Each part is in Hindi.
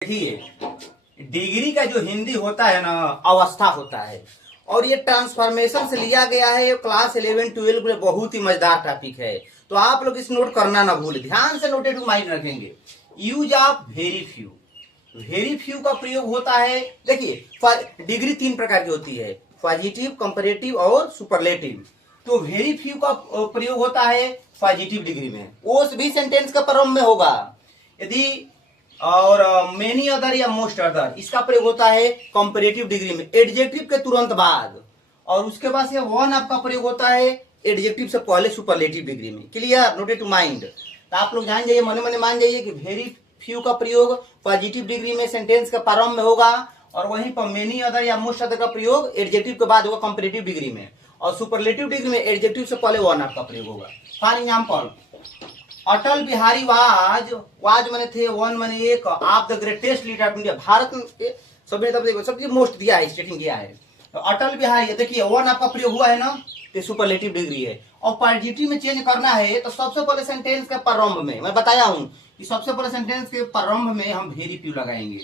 देखिए, डिग्री का जो हिंदी होता है ना, अवस्था होता है। और ये ट्रांसफॉर्मेशन से लिया गया है। क्लास 11-12 में बहुत ही मजेदार टॉपिक है, तो आप लोग इस नोट करना ना भूले, ध्यान से नोटेड टू माइंड रखेंगे। Use of very few. Very few का प्रयोग होता है। देखिए, डिग्री तीन प्रकार की होती है, पॉजिटिव, कंपैरेटिव और सुपरलेटिव। तो वेरी फ्यू का प्रयोग होता है पॉजिटिव डिग्री में, वो भी सेंटेंस का प्रारंभ में होगा। यदि और मेनी अदर या मोस्ट अदर, इसका प्रयोग होता है कंपैरेटिव डिग्री में, एडजेक्टिव के तुरंत बाद। और उसके बाद से वन आपका प्रयोग होता है एडजेक्टिव से पहले सुपरलेटिव डिग्री में। Clear, noted to mind. तो आप लोग जान जाइए, मने मने मान जाइए कि वेरी फ्यू का प्रयोग पॉजिटिव डिग्री में सेंटेंस के प्रारंभ में होगा, और वहीं पर मेनी अदर या मोस्ट अदर का प्रयोग एडजेक्टिव के बाद होगा कंपैरेटिव डिग्री में, और सुपरलेटिव डिग्री में एडजेक्टिव से पहले वन आपका प्रयोग होगा। For example, Atal Bihari was मने थे, वन मने एक, आप the greatest leader of India, Bharat में सबने तब देखो सबसे मोस्ट दिया है, स्टेटिंग किया है। तो अटल बिहारी, देखिए वन आपका प्रयोग हुआ है ना, तो सुपरलेटिव डिग्री है। और पॉजिटिव में चेंज करना है तो सबसे पहले सेंटेंस के प्रारंभ में, मैं बताया हूं कि सबसे पहले सेंटेंस के प्रारंभ में हम वेरी फ्यू लगाएंगे,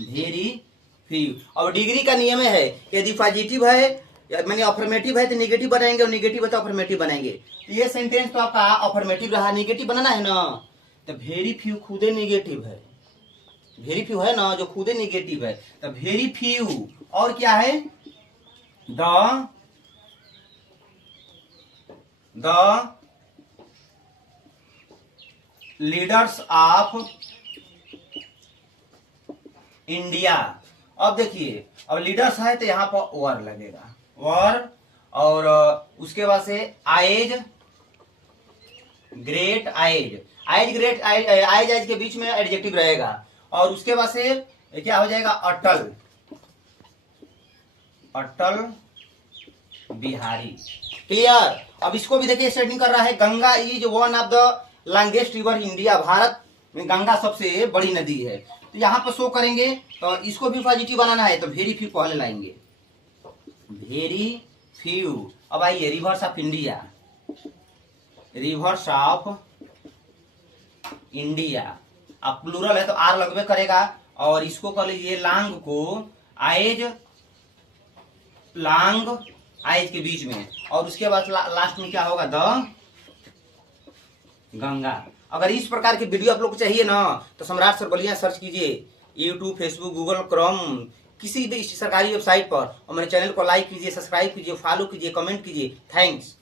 वेरी फ्यू। और डिग्री का नियम है, यदि पॉजिटिव है मैंने अफर्मेटिव है तो नेगेटिव बनाएंगे, और नेगेटिव है तो अफर्मेटिव बनाएंगे। तो ये सेंटेंस तो आपका अफर्मेटिव रहा, नेगेटिव बनाना है ना, तो वेरी फ्यू खुदे नेगेटिव है, वेरी फ्यू है ना जो खुदे नेगेटिव है, तो वेरी फ्यू। और क्या है, द लीडर्स ऑफ इंडिया। अब देखिए, अब लीडर्स है तो यहां पर वर लगेगा, वर। और उसके बाद से eyes great, eyes great, eyes के बीच में एडजेक्टिव रहेगा। और उसके बाद से क्या हो जाएगा, अटल, अटल बिहारी। क्लियर। अब इसको भी देखिए स्टार्टिंग कर रहा है, Ganga is one of the longest river India, Bharat में गंगा सबसे बड़ी नदी है। तो यहाँ पर शो करेंगे, तो इसको भी पॉजिटिव बनाना है तो वेरी फ्यू पहले लाएंगे, वेरी फ्यू। अब आइए reverse of India, reverse of India. अब प्लूरल है तो आर लगभग करेगा, और इसको कर लीजिए लांग को आइज, लांग आइज के बीच में, और उसके बाद लास्ट में क्या होगा, द गंगा। अगर इस प्रकार की वीडियो आप लोग को चाहिए ना, तो सम्राट सर बलिया सर्च कीजिए, यूट्यूब, फेसबुक, गूगल क्रोम, किसी भी सरकारी वेबसाइट पर, और मेरे चैनल को लाइक कीजिए, सब्सक्राइब कीजिए, फॉलो कीजिए, कमेंट कीजिए। थैंक्स।